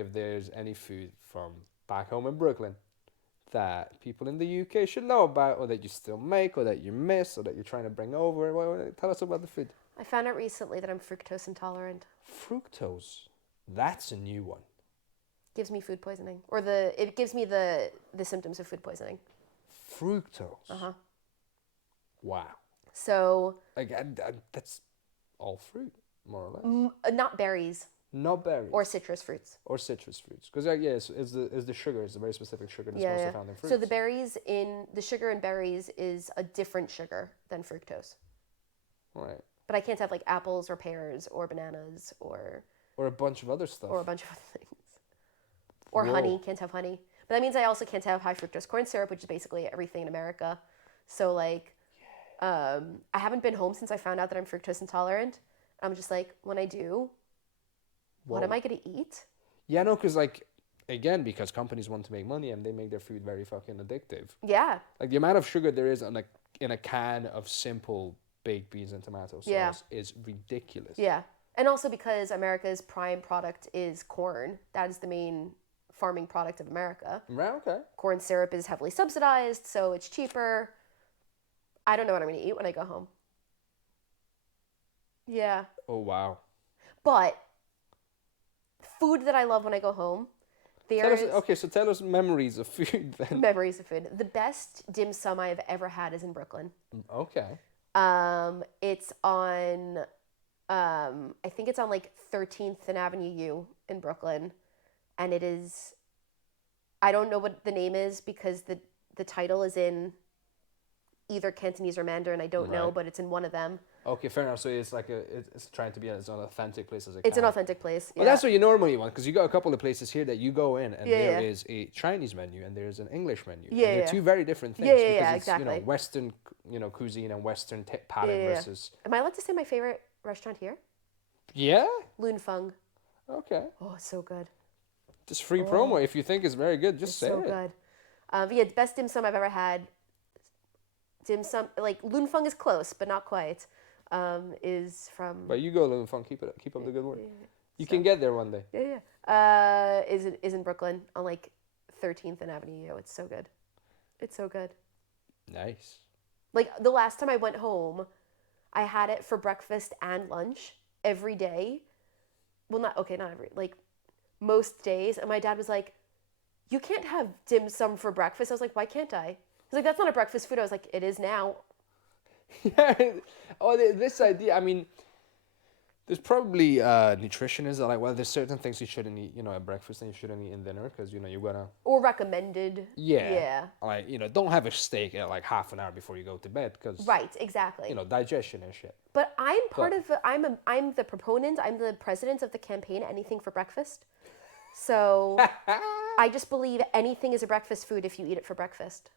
if there's any food from back home in Brooklyn that people in the UK should know about, or that you still make, or that you miss, or that you're trying to bring over. Tell us about the food. I found out recently that I'm fructose intolerant. Fructose. That's a new one. Gives me food poisoning, or it gives me the symptoms of food poisoning. Fructose. Uh-huh. Wow. So Like that's all fruit, more or less. not berries Not berries. or citrus fruits. Or citrus fruits. Because is the sugar, is a very specific sugar that's Yeah, mostly yeah. found in fruits. So the sugar in berries is a different sugar than fructose. Right. But I can't have like apples or pears or bananas or a bunch of other stuff. a bunch of other things. Or Whoa. honey, can't have honey. But that means I also can't have high fructose corn syrup, which is basically everything in America. So like, I haven't been home since I found out that I'm fructose intolerant. I'm just like, when I do, what am I gonna eat? Yeah, no, because like, again, because companies want to make money and they make their food very fucking addictive. Yeah. Like the amount of sugar there is in a can of simple baked beans and tomato sauce is ridiculous. Yeah. And also because America's prime product is corn. That is the main farming product of America. Right, okay. Corn syrup is heavily subsidized, so it's cheaper. I don't know what I'm going to eat when I go home. Yeah. Oh, wow. But food that I love when I go home, so tell us memories of food then. Memories of food. The best dim sum I've ever had is in Brooklyn. Okay. It's on, I think it's on like 13th and Avenue U in Brooklyn. And it is, I don't know what the name is because the title is in either Cantonese or Mandarin. I don't know, but it's in one of them. Okay, fair enough. So it's like it's trying to be as an authentic place as it It's can. an authentic place. Well, that's what you normally want, because you got a couple of places here that you go in and there Yeah. is a Chinese menu and there's an English menu. Yeah, and they're yeah. two very different things. Yeah, because it's, exactly. Western, cuisine and Western palate Yeah. versus. Am I allowed to say my favorite restaurant here? Yeah. Lun Feng. Okay. Oh, it's so good. Just free promo. If you think it's very good, just say so it. Good. But yeah, the best dim sum I've ever had. Dim sum, like Lun Feng is close, but not quite. Is from. But you go, Lun Feng. Keep up the good work. You can get there one day. Yeah. Is in Brooklyn on like 13th and Avenue U. It's so good. It's so good. Nice. Like the last time I went home, I had it for breakfast and lunch every day. Well, not every, like most days. And my dad was like, "You can't have dim sum for breakfast." I was like, "Why can't I?" He's like, "That's not a breakfast food." I was like, "It is now." Yeah. Oh, this idea. I mean, there's probably nutritionists that are like, well, there's certain things you shouldn't eat, at breakfast and you shouldn't eat in dinner because you're gonna. Or recommended. Yeah. Like don't have a steak at like half an hour before you go to bed because. Right. Exactly. Digestion and shit. But I'm I'm the proponent. I'm the president of the campaign. Anything for breakfast. So I just believe anything is a breakfast food if you eat it for breakfast.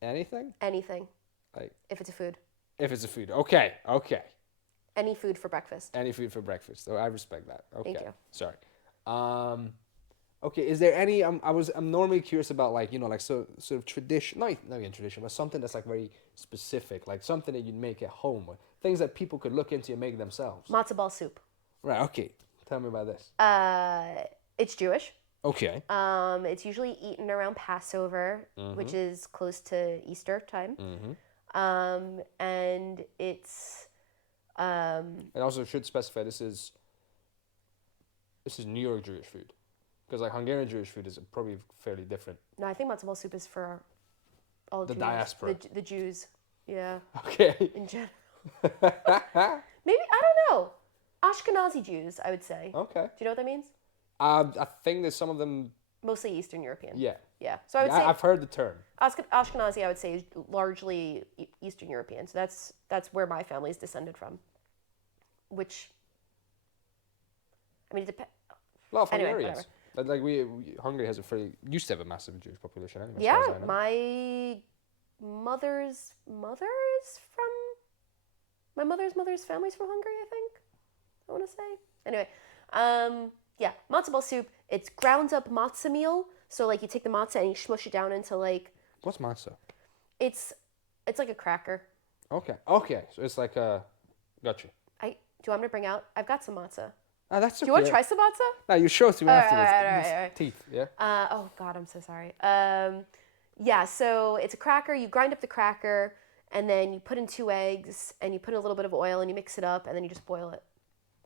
Anything? Anything. Like. If it's a food. If it's a food. Okay. Any food for breakfast. Any food for breakfast. So I respect that. Okay. Thank you. Sorry. Okay. Is there any? I'm normally curious about like sort of tradition. Not even tradition, but something that's like very specific, like something that you'd make at home, or things that people could look into and make themselves. Matzo ball soup. Right. Okay. Tell me about this. It's Jewish. Okay. It's usually eaten around Passover, which is close to Easter time. And it's. And also should specify this is New York Jewish food, because like Hungarian Jewish food is probably fairly different. No, I think matzo ball soup is for all the Jews. diaspora. The Jews. Yeah. Okay. In general. Maybe I don't know. Ashkenazi Jews, I would say. Okay. Do you know what that means? I think there's some of them. Mostly Eastern European. Yeah. Yeah. So I would say I've heard the term. Ashkenazi, I would say, is largely Eastern European. So that's where my family is descended from. Which, I mean, it depends. A lot of Anyway, Hungarians. Like Hungary has used to have a massive Jewish population anyway. Yeah, as far as I know. my mother's family's from Hungary, I think. I want to say. Anyway, yeah, matzo ball soup. It's ground up matzah meal. So like you take the matzah and you smush it down into like. What's matzo? It's like a cracker. Okay. So it's like a. Gotcha. Do you want me to bring out? I've got some matzah. Ah, that's Do you want okay. to try some matzo? Now you show it to me All right, afterwards. all right, all These right, all right. teeth, yeah. Oh God, I'm so sorry. Yeah, so it's a cracker. You grind up the cracker, and then you put in 2 eggs, and you put in a little bit of oil, and you mix it up, and then you just boil it.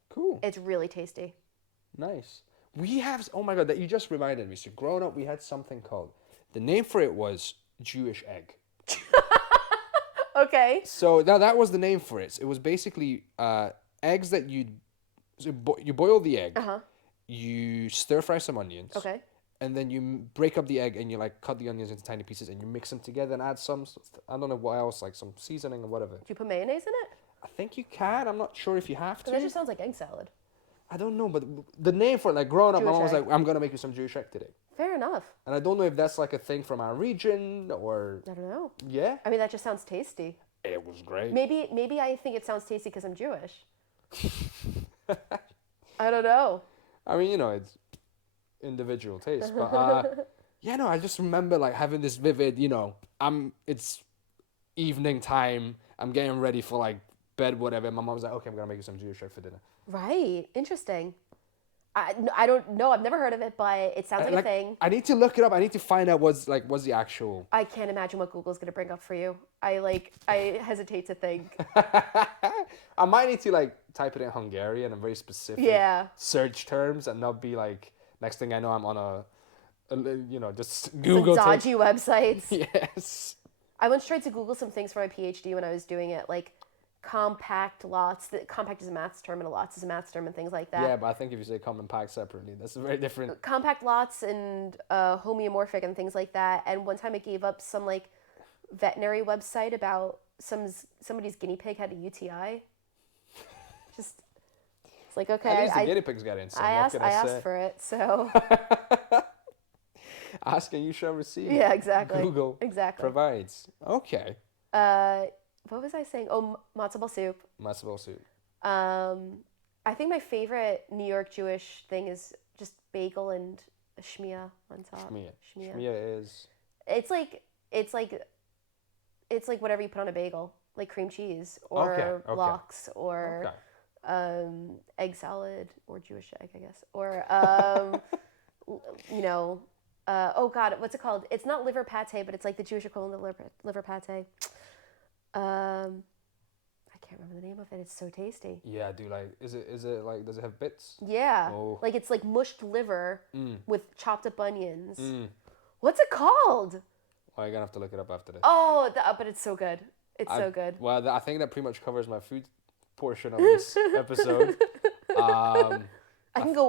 Cool. It's really tasty. Nice. We have, oh my God, that you just reminded me. So growing up, we had something called, the name for it was Jewish egg. Okay. So now that was the name for it. It was basically eggs that you boil the egg, Uh-huh. you stir fry some onions, Okay. and then you break up the egg and you like cut the onions into tiny pieces and you mix them together and add some, I don't know what else, like some seasoning or whatever. Do you put mayonnaise in it? I think you can. I'm not sure if you have to. That just sounds like egg salad. I don't know, but the name for it, like growing up, my Jewish mom was egg. like, I'm gonna make you some Jewish egg today. Fair enough. And I don't know if that's like a thing from our region or, I don't know. yeah, I mean, that just sounds tasty. it was great. Maybe I think it sounds tasty because I'm Jewish. I don't know. I mean, it's individual taste, but yeah, no, I just remember like having this vivid, it's evening time, I'm getting ready for like bed, whatever. My mom's like, okay, I'm gonna make you some Jewish egg for dinner. Right. Interesting. I don't know. I've never heard of it, but it sounds like a thing. I need to look it up. I need to find out what's the actual. I can't imagine what Google's gonna bring up for you. I hesitate to think. I might need to like type it in Hungarian and very specific search terms and not be like next thing I know I'm on just Google Some dodgy websites. Yes. I once tried to Google some things for my PhD when I was doing it, like compact lots. Compact is a maths term and a lots is a maths term and things like that. Yeah, but I think if you say compact separately, that's very different. Compact lots and homeomorphic and things like that. And one time I gave up some like veterinary website about somebody's guinea pig had a UTI. Just it's like okay. At least the guinea pigs got in. So I asked for it, so. Ask and you shall receive. Yeah, exactly. Google provides. Okay. What was I saying? Oh, matzo ball soup. Matzo ball soup. I think my favorite New York Jewish thing is just bagel and a shmia on top. Shmia is. It's like whatever you put on a bagel, like cream cheese or lox or egg salad or Jewish egg, I guess, or oh God, what's it called? It's not liver pate, but it's like the Jewish equivalent of liver pate. I can't remember the name of it. It's so tasty. Yeah, I do like. Is it like? Does it have bits? Yeah, Oh. like it's like mushed liver with chopped up onions. What's it called? Oh, you're gonna have to look it up after this. Oh, but it's so good. It's so good. Well, I think that pretty much covers my food portion of this episode. I can go